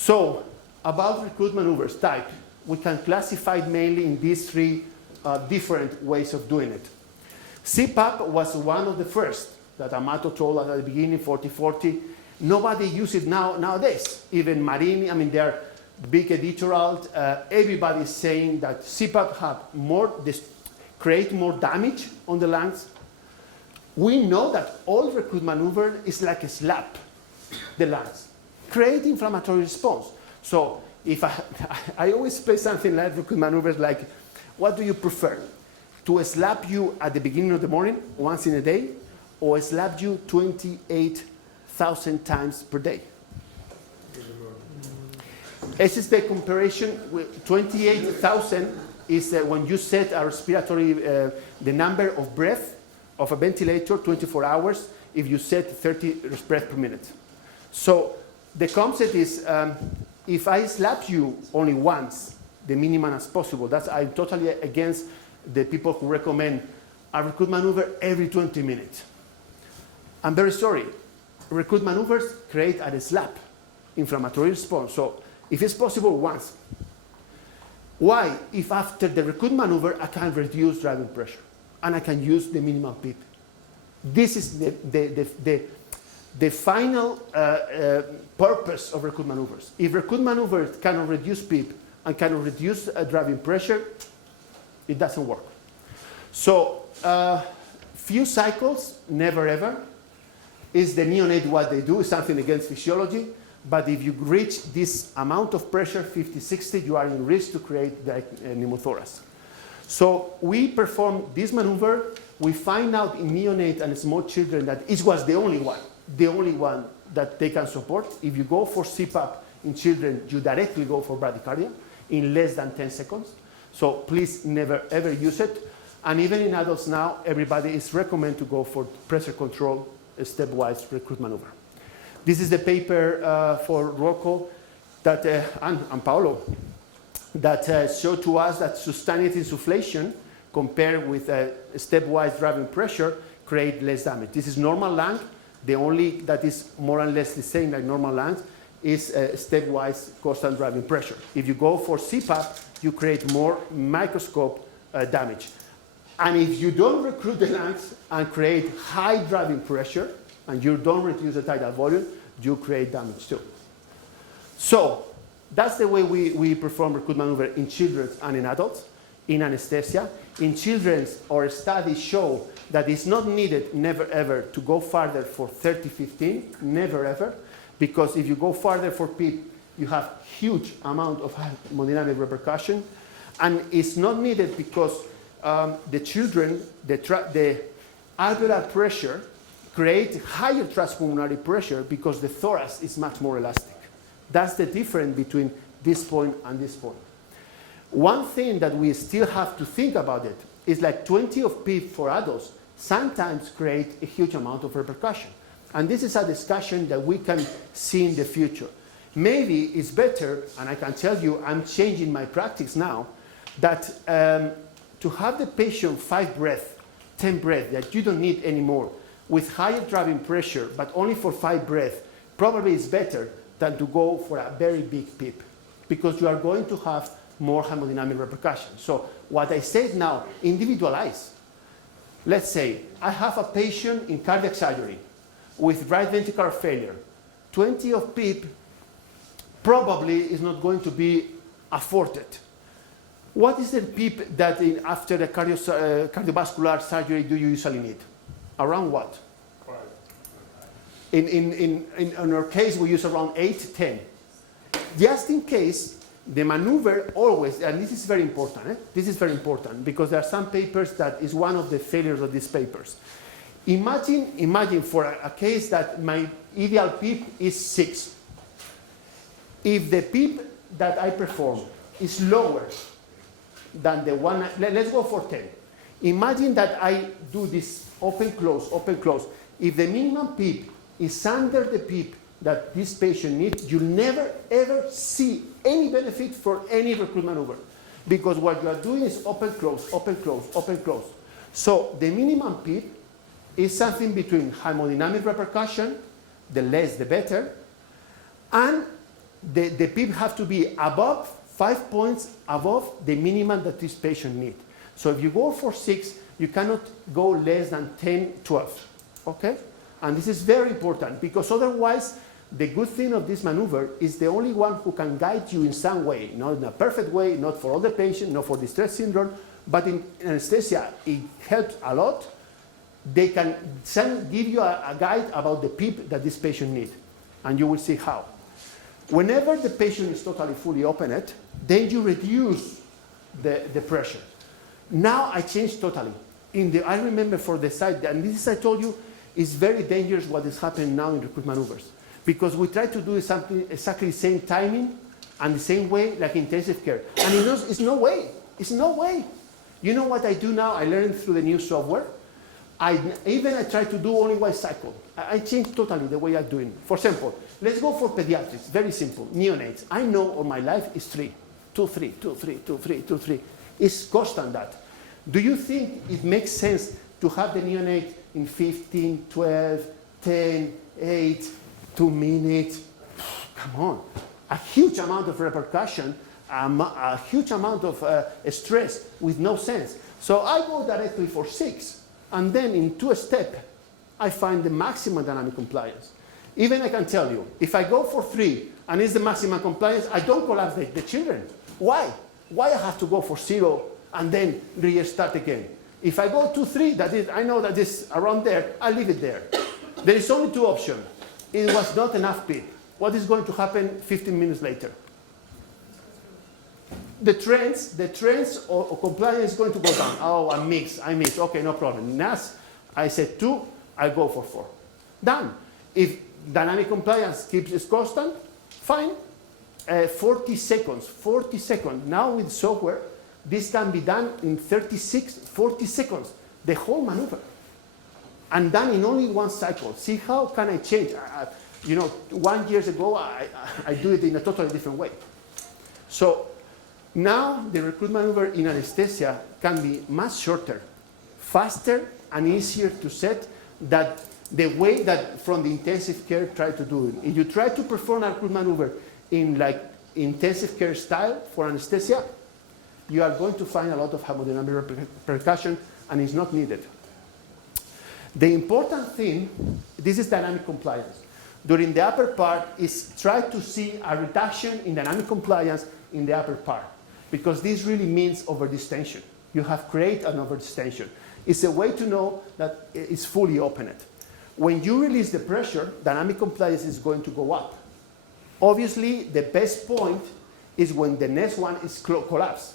So about recruit maneuvers type, we can classify it mainly in these three different ways of doing it. CPAP was one of the first that Amato told us at the beginning, 40-40. Nobody uses it nowadays. Even Marini, I mean, they're big editorials. Everybody is saying that CPAP create more damage on the lungs. We know that all recruit maneuver is like a slap the lungs, create inflammatory response. So if I always say something like recruit maneuvers like, what do you prefer? To slap you at the beginning of the morning, once in a day, or slap you 28,000 times per day? This is the comparison with 28,000 is when you set a respiratory, the number of breath of a ventilator, 24 hours, if you set 30 breaths per minute. So the concept is, if I slap you only once, the minimum as possible, I'm totally against the people who recommend a recruit maneuver every 20 minutes. I'm very sorry. Recruit maneuvers create a slap, inflammatory response. So if it's possible, once. Why? If after the recruit maneuver, I can reduce driving pressure and I can use the minimum PEEP. This is the final purpose of recruit maneuvers. If recruit maneuvers cannot reduce PEEP and cannot reduce driving pressure, it doesn't work. So few cycles, never ever. Is the neonate what they do? Is something against physiology. But if you reach this amount of pressure, 50, 60, you are in risk to create pneumothorax. So we perform this maneuver. We find out in neonate and small children that it was the only one that they can support. If you go for CPAP in children, you directly go for bradycardia in less than 10 seconds. So please never ever use it. And even in adults now, everybody is recommended to go for pressure control, a stepwise recruit maneuver. This is the paper for Rocco that, and Paolo that showed to us that sustained insufflation compared with stepwise driving pressure create less damage. This is normal lung. The only that is more or less the same like normal lungs is stepwise constant driving pressure. If you go for CPAP, you create more microscope damage. And if you don't recruit the lungs and create high driving pressure, and you don't reduce the tidal volume, you create damage too. So that's the way we perform recruit maneuver in children and in adults, in anesthesia. In children, our studies show that it's not needed, never ever, to go farther for 30-15, never ever, because if you go farther for PEEP, you have huge amount of hemodynamic repercussion, and it's not needed because the children, the alveolar pressure create higher transpulmonary pressure because the thorax is much more elastic. That's the difference between this point and this point. One thing that we still have to think about it is like 20 of PEEP for adults sometimes create a huge amount of repercussion. And this is a discussion that we can see in the future. Maybe it's better, and I can tell you I'm changing my practice now, that to have the patient 5 breaths, 10 breaths that you don't need anymore with higher driving pressure, but only for 5 breaths, probably is better than to go for a very big PEEP, because you are going to have more hemodynamic repercussions. So what I said now, individualize. Let's say I have a patient in cardiac surgery with right ventricular failure. 20 of PEEP probably is not going to be afforded. What is the PEEP that after the cardiovascular surgery do you usually need? Around what? 5. In our case, we use around 8, 10. Just in case, the maneuver always, and this is very important, this is very important because there are some papers that is one of the failures of these papers. Imagine for a case that my ideal PEEP is 6. If the PEEP that I perform is lower than the one, let's go for 10. Imagine that I do this open, close, open, close. If the minimum PEEP is under the PEEP that this patient needs, you'll never ever see any benefit for any recruit maneuver. Because what you are doing is open, close, open, close, open, close. So the minimum PEEP is something between hemodynamic repercussion, the less the better, and the PEEP have to be above 5 points above the minimum that this patient needs. So if you go for 6, you cannot go less than 10, 12. Okay? And this is very important because otherwise, the good thing of this maneuver is the only one who can guide you in some way, not in a perfect way, not for all the patient, not for distress syndrome, but in anesthesia, it helps a lot. They can give you a guide about the PEEP that this patient needs, and you will see how. Whenever the patient is totally fully opened, then you reduce the pressure. Now I changed totally. I remember for the side, and this I told you is very dangerous what is happening now in recruit maneuvers. Because we try to do something exactly the same timing and the same way like intensive care. And it's no way. It's no way. You know what I do now? I learned through the new software. I try to do only one cycle. I changed totally the way I'm doing. For example, let's go for pediatrics. Very simple. Neonates. I know all my life is 3. 2, 3, 2, 3, 2, 3, 2, 3. It's constant that. Do you think it makes sense to have the neonate in 15, 12, 10, 8, 2 minutes? Come on. A huge amount of repercussion, a huge amount of stress with no sense. So I go directly for 6. And then in 2 steps, I find the maximum dynamic compliance. Even I can tell you, if I go for 3 and it's the maximum compliance, I don't collapse the children. Why? Why I have to go for 0 and then restart again? If I go to 3, that is, I know that is around there, I leave it there. There is only 2 options. It was not enough PEEP. What is going to happen 15 minutes later? The trends or compliance is going to go down. Oh, I missed. Okay, no problem. Next, I said 2, I go for 4. Done. If dynamic compliance keeps its constant, fine. 40 seconds. Now with software, this can be done in 40 seconds. The whole maneuver. And done in only 1 cycle. See how can I change? 1 year ago, I do it in a totally different way. So now the recruit maneuver in anesthesia can be much shorter, faster, and easier to set than the way that from the intensive care try to do it. If you try to perform a recruit maneuver in like intensive care style for anesthesia, you are going to find a lot of hemodynamic repercussion, and it's not needed. The important thing, this is dynamic compliance. During the upper part is try to see a reduction in dynamic compliance in the upper part, because this really means overdistension. You have created an overdistension. It's a way to know that it's fully opened. When you release the pressure, dynamic compliance is going to go up. Obviously, the best point is when the next one is collapsed.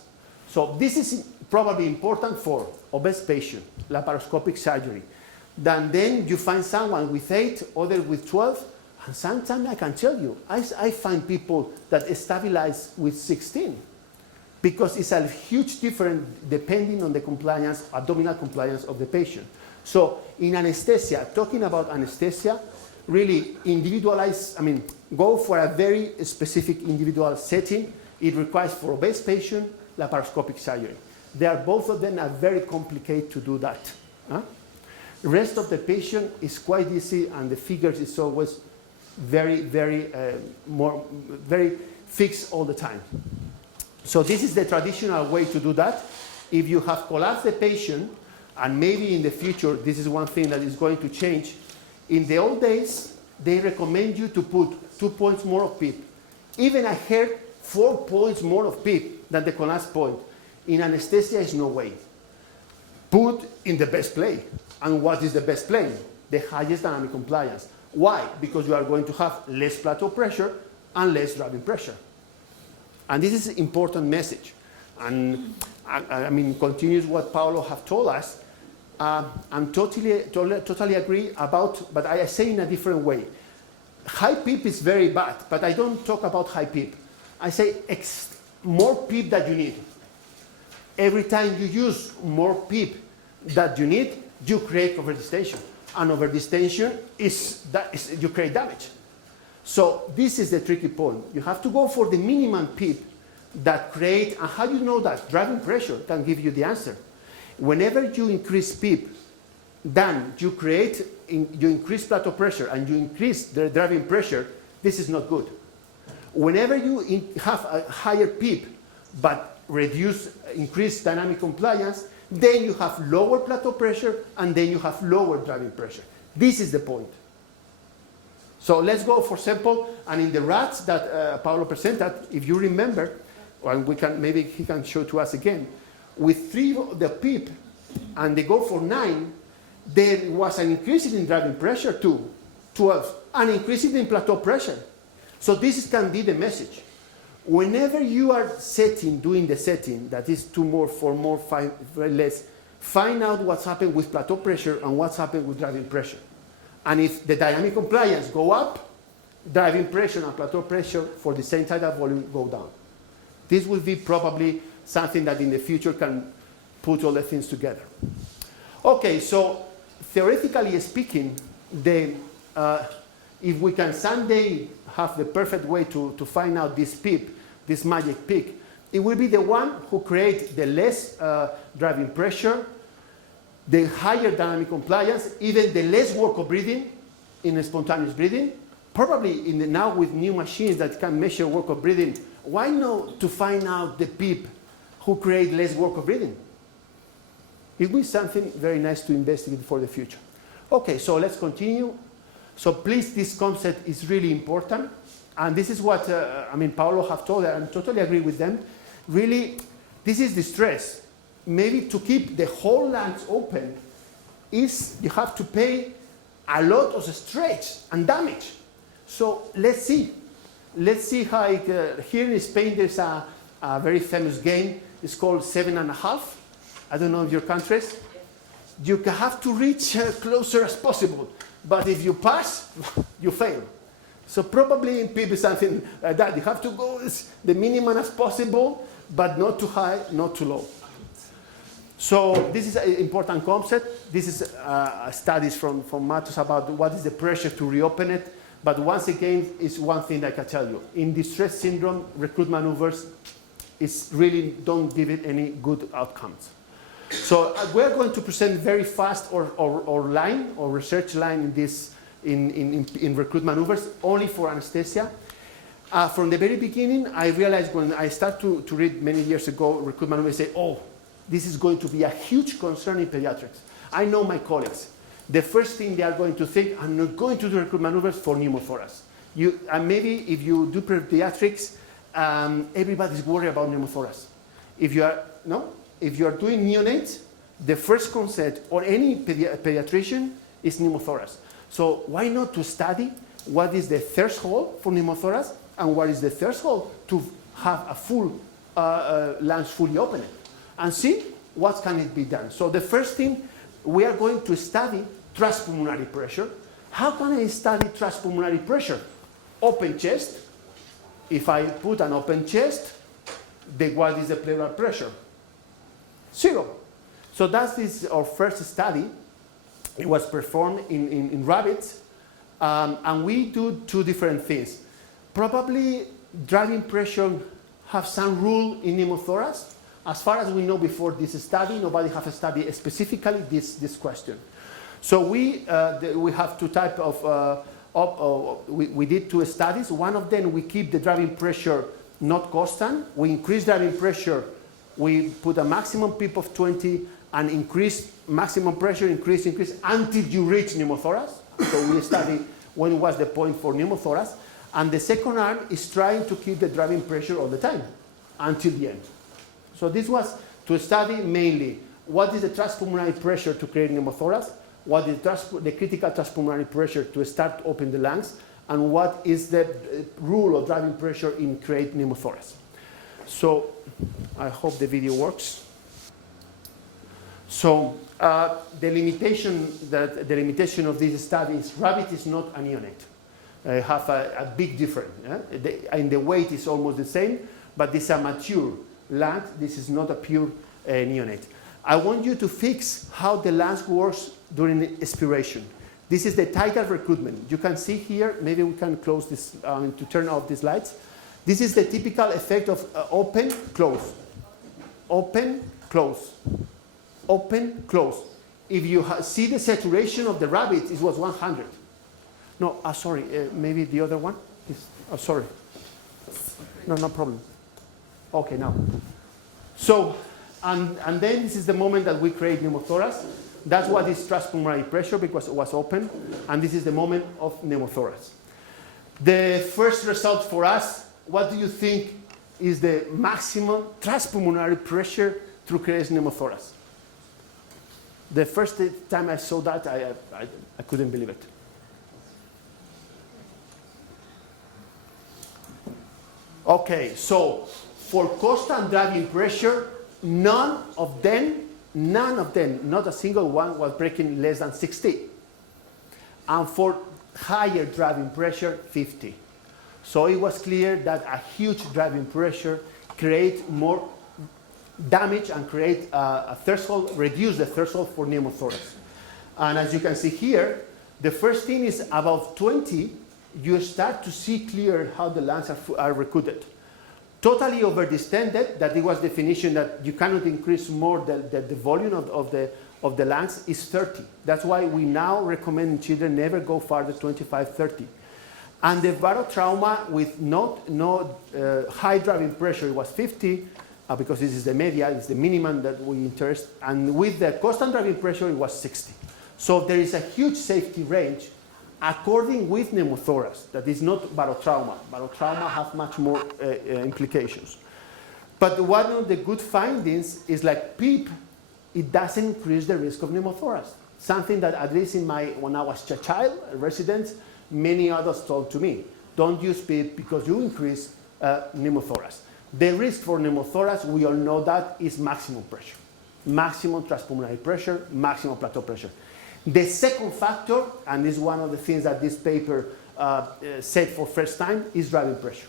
So this is probably important for obese patient, laparoscopic surgery. Then you find someone with 8, other with 12, and sometimes I can tell you, I find people that stabilize with 16, because it's a huge difference depending on the compliance, abdominal compliance of the patient. So in anesthesia, talking about anesthesia, really individualize, go for a very specific individual setting. It requires for obese patient, laparoscopic surgery. Both of them are very complicated to do that. The rest of the patient is quite easy, and the figures is always very fixed all the time. So this is the traditional way to do that. If you have collapsed the patient, and maybe in the future, this is one thing that is going to change. In the old days, they recommend you to put 2 points more of PEEP. Even I heard 4 points more of PEEP than the collapse point. In anesthesia, is no way. Put in the best play. And what is the best play? The highest dynamic compliance. Why? Because you are going to have less plateau pressure and less driving pressure. And this is an important message. And continues what Paulo have told us. I'm totally agree about, but I say in a different way. High PEEP is very bad, but I don't talk about high PEEP. I say more PEEP that you need. Every time you use more PEEP that you need, you create overdistension. And overdistension you create damage. So this is the tricky point. You have to go for the minimum PEEP that create, and how do you know that? Driving pressure can give you the answer. Whenever you increase PEEP, then you increase plateau pressure and you increase the driving pressure, this is not good. Whenever you have a higher PEEP, but increase dynamic compliance, then you have lower plateau pressure, and then you have lower driving pressure. This is the point. So let's go, for example, and in the rats that Paolo presented, if you remember, and maybe he can show to us again, with 3 the PEEP, and they go for 9, there was an increase in driving pressure to 12, and increase in plateau pressure. So this can be the message. Whenever you are doing the setting, that is 2 more, 4 more, 5 less, find out what's happened with plateau pressure and what's happened with driving pressure. And if the dynamic compliance go up, driving pressure and plateau pressure for the same type of volume go down. This will be probably something that in the future can put all the things together. Okay, so theoretically speaking, if we can someday have the perfect way to find out this PEEP, this magic peak, it will be the one who creates the less driving pressure, the higher dynamic compliance, even the less work of breathing in spontaneous breathing. Probably now with new machines that can measure work of breathing, why not to find out the PEEP who create less work of breathing? It will be something very nice to investigate for the future. Okay, so let's continue. So please, this concept is really important. And this is what, Paolo have told, and I totally agree with them. Really, this is the stress. Maybe to keep the whole lungs open you have to pay a lot of stretch and damage. So let's see. Let's see how here in Spain there's a very famous game. It's called 7.5. I don't know if your countries. You have to reach closer as possible. But if you pass, you fail. So probably in PEEP something like that. You have to go the minimum as possible, but not too high, not too low. So this is an important concept. This is studies from Matos about what is the pressure to reopen it. But once again, it's one thing that I can tell you. In distress syndrome, recruit maneuvers really don't give it any good outcomes. So we're going to present very fast or research line in this in recruit maneuvers only for anesthesia. From the very beginning, I realized when I started to read many years ago recruit maneuvers, I say, oh, this is going to be a huge concern in pediatrics. I know my colleagues. The first thing they are going to think, I'm not going to do recruit maneuvers for pneumothorax. And maybe if you do pediatrics, everybody's worried about pneumothorax. If you are doing neonates, the first concept or any pediatrician is pneumothorax. So why not to study what is the threshold for pneumothorax and what is the threshold to have a full lungs fully open and see what can it be done. So the first thing, we are going to study transpulmonary pressure. How can I study transpulmonary pressure? Open chest. If I put an open chest, what is the pleural pressure? 0. So that's our first study. It was performed in rabbits. And we do 2 different things. Probably driving pressure have some rule in pneumothorax. As far as we know before this study, nobody has studied specifically this question. So we have 2 types we did 2 studies. One of them, we keep the driving pressure not constant. We increase driving pressure. We put a maximum PEEP of 20 and increase maximum pressure, increase until you reach pneumothorax. So we study when was the point for pneumothorax. And the second arm is trying to keep the driving pressure all the time until the end. So this was to study mainly what is the transpulmonary pressure to create pneumothorax, what is the critical transpulmonary pressure to start to open the lungs, and what is the rule of driving pressure in create pneumothorax. So I hope the video works. So the limitation of this study is rabbit is not a neonate. Have a big difference. And the weight is almost the same, but this is a mature lung. This is not a pure neonate. I want you to fix how the lungs works during the expiration. This is the tidal recruitment. You can see here, maybe we can close this to turn off these lights. This is the typical effect of open, close, open, close, open, close. If you see the saturation of the rabbit, it was 100. No, sorry, maybe the other one. Sorry. no problem. Okay, now. So, and then this is the moment that we create pneumothorax. That's what is transpulmonary pressure because it was open, and this is the moment of pneumothorax. The first result for us, what do you think is the maximum transpulmonary pressure to create pneumothorax? The first time I saw that, I couldn't believe it. Okay, so for constant driving pressure, none of them, not a single one was breaking less than 60. And for higher driving pressure, 50. So it was clear that a huge driving pressure creates more damage and create a threshold, reduce the threshold for pneumothorax. And as you can see here, the first thing is about 20, you start to see clear how the lungs are recruited. Totally over-distended, that it was definition that you cannot increase more the volume of the lungs is 30. That's why we now recommend in children never go farther 25, 30. And the barotrauma with no high driving pressure, it was 50, because this is the media, it's the minimum that we interest. And with the constant driving pressure, it was 60. So there is a huge safety range according with pneumothorax. That is not barotrauma. Barotrauma have much more implications. But one of the good findings is like PEEP, it doesn't increase the risk of pneumothorax. Something that at least when I was a child, a resident, many others told to me, don't use PEEP because you increase pneumothorax. The risk for pneumothorax, we all know that, is maximum pressure. Maximum transpulmonary pressure, maximum plateau pressure. The second factor, and this is one of the things that this paper said for first time, is driving pressure.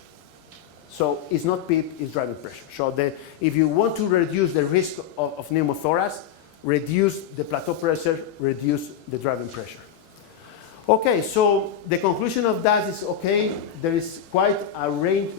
So it's not PEEP, it's driving pressure. So if you want to reduce the risk of pneumothorax, reduce the plateau pressure, reduce the driving pressure. Okay, so the conclusion of that is, okay, there is quite a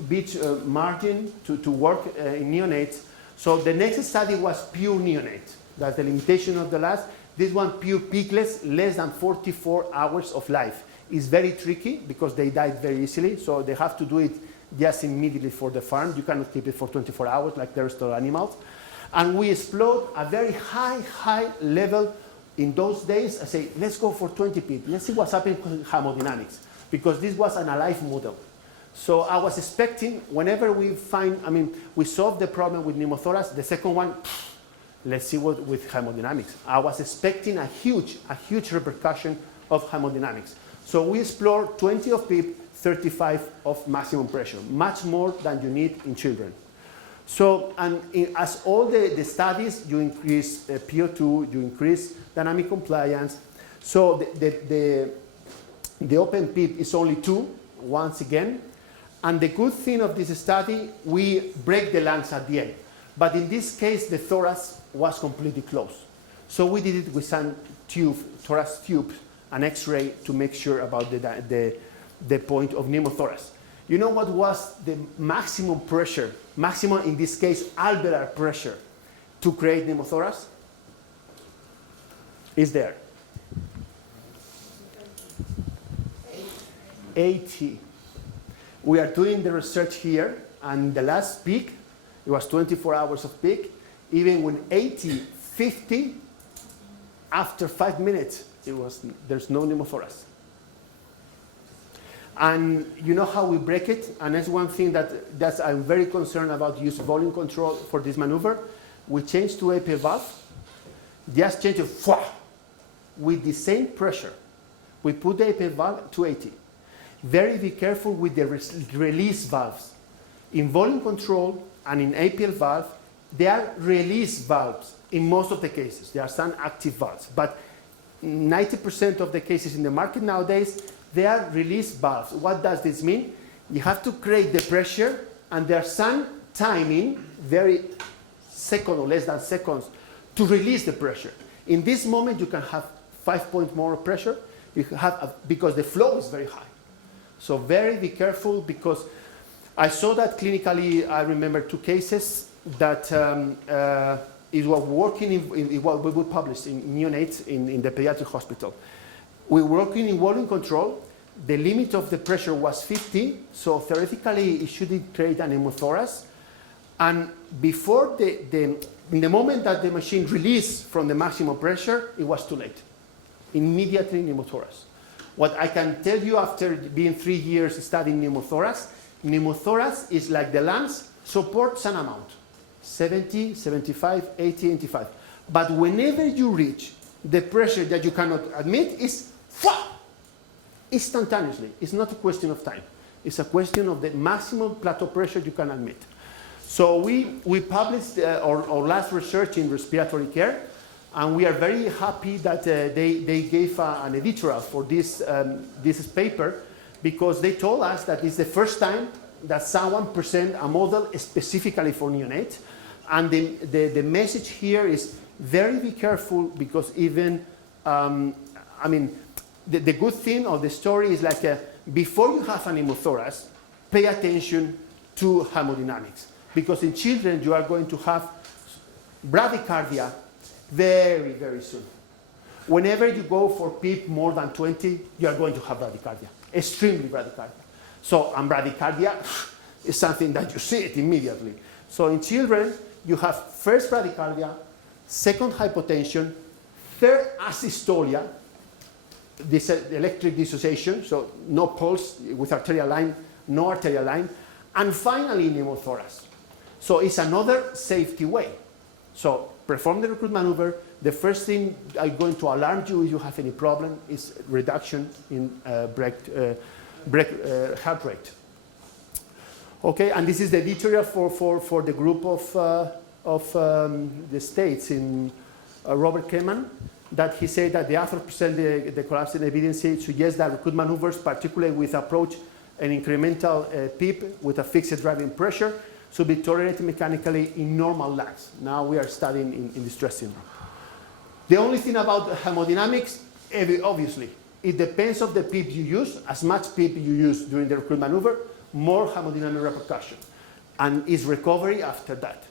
big margin to work in neonates. So the next study was pure neonate. That's the limitation of the last. This one, pure peakless, less than 44 hours of life. It's very tricky because they died very easily, so they have to do it just immediately for the farm. You cannot keep it for 24 hours like the rest of the animals. And we explored a very high level. In those days, I say, let's go for 20 PEEP. Let's see what's happening with hemodynamics, because this was an alive model. So I was expecting, whenever we we solved the problem with pneumothorax, the second one, let's see what with hemodynamics. I was expecting a huge repercussion of hemodynamics. So we explored 20 of PEEP, 35 of maximum pressure, much more than you need in children. So, as all the studies, you increase PO2, you increase dynamic compliance. So the open PEEP is only 2, once again. And the good thing of this study, we break the lungs at the end. But in this case, the thorax was completely closed. So we did it with some thorax tube, an X-ray to make sure about the point of pneumothorax. You know what was the maximum pressure, maximum in this case alveolar pressure, to create pneumothorax? Is there. 80. We are doing the research here, and the last peak, it was 24 hours of peak. Even when 80, 50, after 5 minutes, there's no pneumothorax. And you know how we break it? And that's one thing that I'm very concerned about, use volume control for this maneuver. We change to AP valve, just change it with the same pressure. We put the AP valve to 80. Be careful with the release valves. In volume control and in APL valve, they are release valves in most of the cases. There are some active valves, but 90% of the cases in the market nowadays, they are release valves. What does this mean? You have to create the pressure, and there's some timing, very second or less than seconds, to release the pressure. In this moment, you can have 5 points more pressure because the flow is very high. So be careful, because I saw that clinically. I remember 2 cases that it was working in what we would publish in neonates in the pediatric hospital. We were working in volume control. the limit of the pressure was 50, so theoretically it shouldn't create an pneumothorax. And before in the moment that the machine released from the maximum pressure, it was too late. Immediately pneumothorax. What I can tell you after being 3 years studying pneumothorax is like the lungs support some amount, 70, 75, 80, 85. But whenever you reach the pressure that you cannot admit, is instantaneously. It's not a question of time. It's a question of the maximum plateau pressure you can admit. So we published our last research in respiratory care, and we are very happy that they gave an editorial for this paper, because they told us that it's the first time that someone present a model specifically for neonates. And the message here is be careful, because even, I mean, the good thing of the story is like before you have an pneumothorax, pay attention to hemodynamics. Because in children, you are going to have bradycardia very, very soon. Whenever you go for PEEP more than 20, you are going to have bradycardia, extremely bradycardia. So, and bradycardia is something that you see it immediately. So in children, you have first bradycardia, second hypotension, third asystolia, this electric dissociation, so no pulse with arterial line, no arterial line, and finally pneumothorax. So it's another safety way. So perform the recruit maneuver. The first thing I'm going to alarm you if you have any problem is reduction in heart rate. Okay, and this is the editorial for the group of the states in Robert Keman, that he said that the author presented the collapsing evidence suggests that recruit maneuvers, particularly with approach an incremental PEEP with a fixed driving pressure, should be tolerated mechanically in normal lungs. Now we are studying in distress syndrome. The only thing about hemodynamics, obviously, it depends on the PEEP you use. As much PEEP you use during the recruit maneuver, more hemodynamic repercussion, and is recovery after that.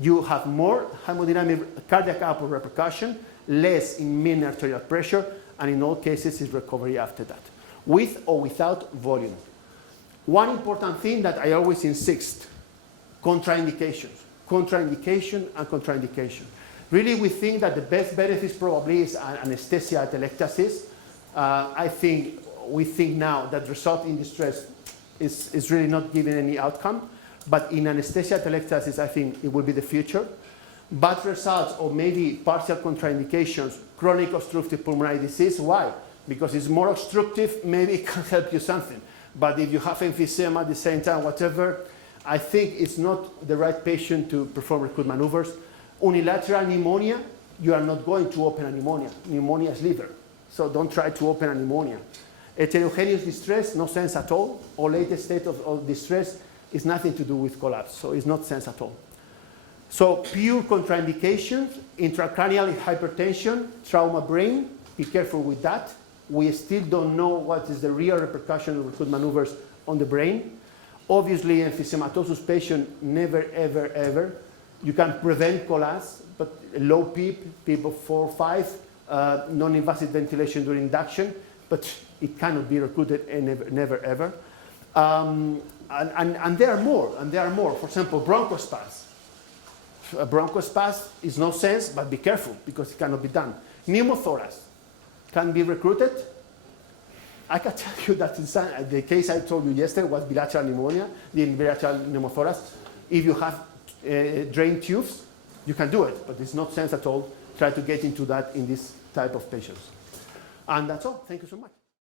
You have more hemodynamic cardiac output repercussion, less in mean arterial pressure, and in all cases is recovery after that, with or without volume. One important thing that I always insist, contraindications. Contraindication and contraindication. Really, we think that the best benefits probably is anesthesia atelectasis. We think now that result in distress is really not giving any outcome, but in anesthesia atelectasis, I think it will be the future. Bad results or maybe partial contraindications, chronic obstructive pulmonary disease. Why? Because it's more obstructive, maybe it can help you something. But if you have emphysema at the same time, whatever, I think it's not the right patient to perform recruit maneuvers. Unilateral pneumonia, you are not going to open a pneumonia. Pneumonia is liver, so don't try to open a pneumonia. Heterogeneous distress, no sense at all. Or latest state of distress is nothing to do with collapse, so it's not sense at all. So pure contraindications, intracranial hypertension, trauma brain, be careful with that. We still don't know what is the real repercussion of recruit maneuvers on the brain. Obviously, emphysematosus patient, never, ever, ever. You can prevent collapse, but low PEEP, PEEP of 4 or 5, non-invasive ventilation during induction, but it cannot be recruited and never, ever. And there are more, For example, bronchospasm. A bronchospasm is no sense, but be careful because it cannot be done. Pneumothorax can be recruited. I can tell you that in the case I told you yesterday was bilateral pneumonia, the bilateral pneumothorax. If you have drain tubes, you can do it, but it's not sense at all. Try to get into that in this type of patients. And that's all. Thank you so much.